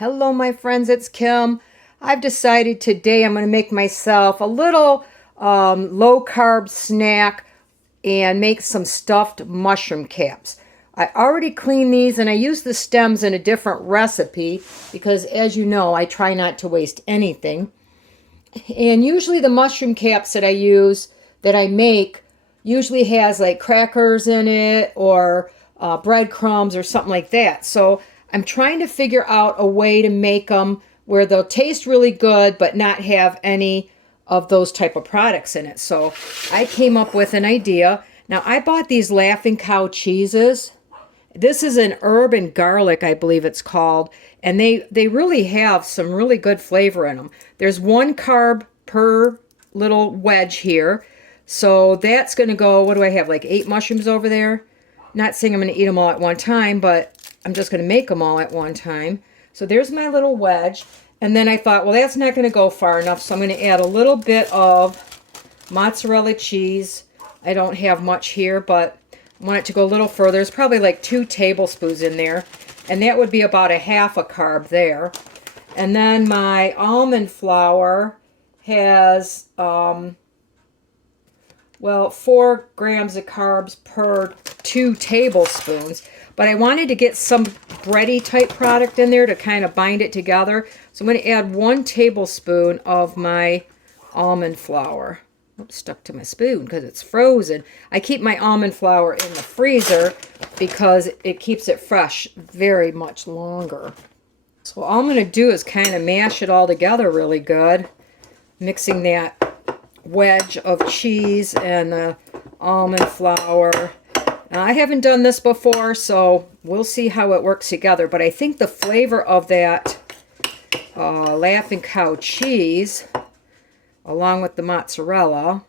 Hello, my friends, it's Kim. I've decided today I'm going to make myself a little low carb snack and make some stuffed mushroom caps. I already cleaned these and I used the stems in a different recipe because, as you know, I try not to waste anything. And usually the mushroom caps that I make usually has like crackers in it or breadcrumbs or something like that. So I'm trying to figure out a way to make them where they'll taste really good but not have any of those type of products in it. So I came up with an idea. Now I bought these Laughing Cow cheeses. This is an herb and garlic, I believe it's called, and they really have some really good flavor in them. There's 1 carb per little wedge here, so that's going to go, what do I have, like 8 mushrooms over there? Not saying I'm going to eat them all at one time, but I'm just going to make them all at one time. So there's my little wedge, and then I thought, well, that's not going to go far enough, so I'm going to add a little bit of mozzarella cheese. I don't have much here, but I want it to go a little further. There's probably like 2 tablespoons in there, and that would be about a half a carb there. And then my almond flour has, 4 grams of carbs per 2 tablespoons. But I wanted to get some bready type product in there to kind of bind it together. So I'm going to add 1 tablespoon of my almond flour. Oops, stuck to my spoon because it's frozen. I keep my almond flour in the freezer because it keeps it fresh very much longer. So all I'm going to do is kind of mash it all together really good, mixing that wedge of cheese and the almond flour. Now, I haven't done this before, so we'll see how it works together, but I think the flavor of that Laughing Cow cheese along with the mozzarella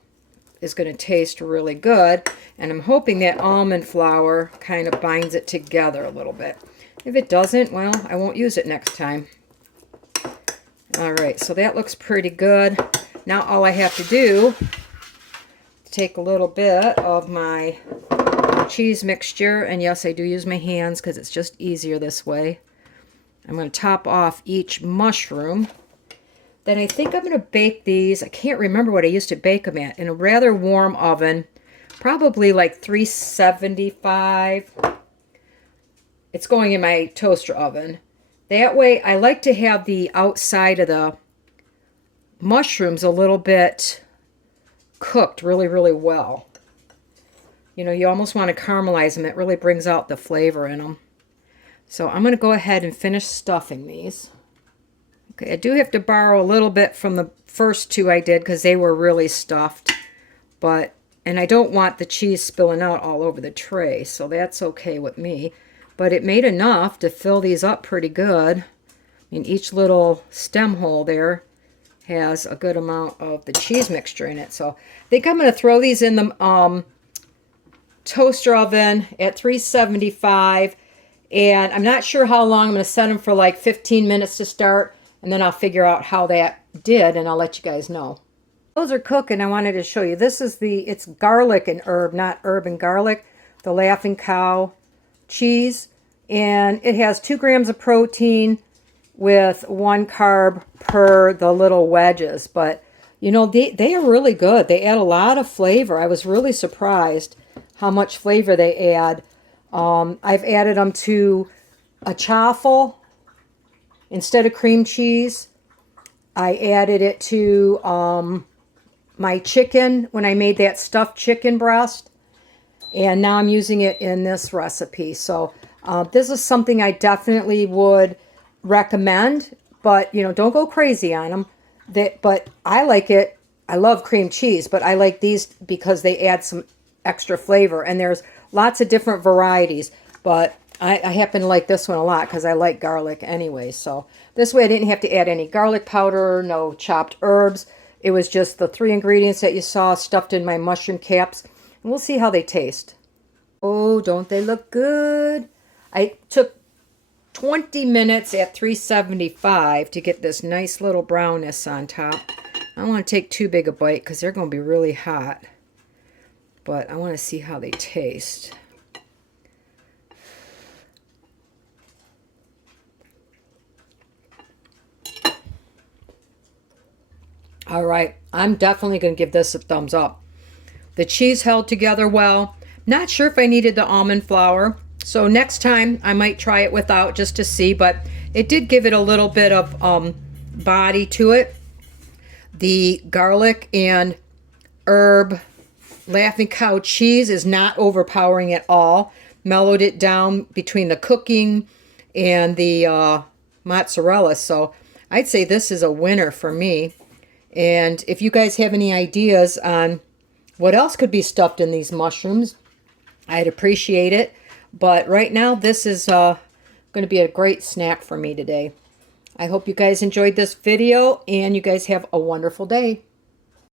is going to taste really good, and I'm hoping that almond flour kind of binds it together a little bit. If it doesn't, well, I won't use it next time. All right, so that looks pretty good. Now all I have to do is take a little bit of my cheese mixture, and yes, I do use my hands because it's just easier this way. I'm going to top off each mushroom. Then I think I'm going to bake these, I can't remember what I used to bake them at, in a rather warm oven, probably like 375. It's going in my toaster oven. That way I like to have the outside of the mushrooms a little bit cooked really, really well. You know, you almost want to caramelize them. It really brings out the flavor in them. So I'm going to go ahead and finish stuffing these. Okay, I do have to borrow a little bit from the first 2 I did because they were really stuffed. And I don't want the cheese spilling out all over the tray, so that's okay with me. But it made enough to fill these up pretty good. I mean, each little stem hole there has a good amount of the cheese mixture in it. So I think I'm going to throw these in the toaster oven at 375. And I'm not sure how long. I'm going to set them for like 15 minutes to start. And then I'll figure out how that did, and I'll let you guys know. Those are cooking. I wanted to show you. This is it's garlic and herb, not herb and garlic. The Laughing Cow cheese. And it has 2 grams of protein with 1 carb per the little wedges. But, you know, they are really good. They add a lot of flavor. I was really surprised how much flavor they add. I've added them to a chaffle. Instead of cream cheese, I added it to my chicken when I made that stuffed chicken breast. And now I'm using it in this recipe. So this is something I definitely would recommend. But, you know, don't go crazy on them. But I like it. I love cream cheese, but I like these because they add some extra flavor. And there's lots of different varieties. But I happen to like this one a lot because I like garlic anyway. So this way I didn't have to add any garlic powder, no chopped herbs. It was just the 3 ingredients that you saw stuffed in my mushroom caps. And we'll see how they taste. Oh, don't they look good? I took 20 minutes at 375 to get this nice little brownness on top. I don't want to take too big a bite because they're going to be really hot. But I want to see how they taste. All right, I'm definitely going to give this a thumbs up. The cheese held together well. Not sure if I needed the almond flour, so next time I might try it without just to see, but it did give it a little bit of body to it. The garlic and herb Laughing Cow cheese is not overpowering at all. Mellowed it down between the cooking and the mozzarella, so I'd say this is a winner for me. And if you guys have any ideas on what else could be stuffed in these mushrooms, I'd appreciate it. But right now, this is going to be a great snack for me today. I hope you guys enjoyed this video, and you guys have a wonderful day.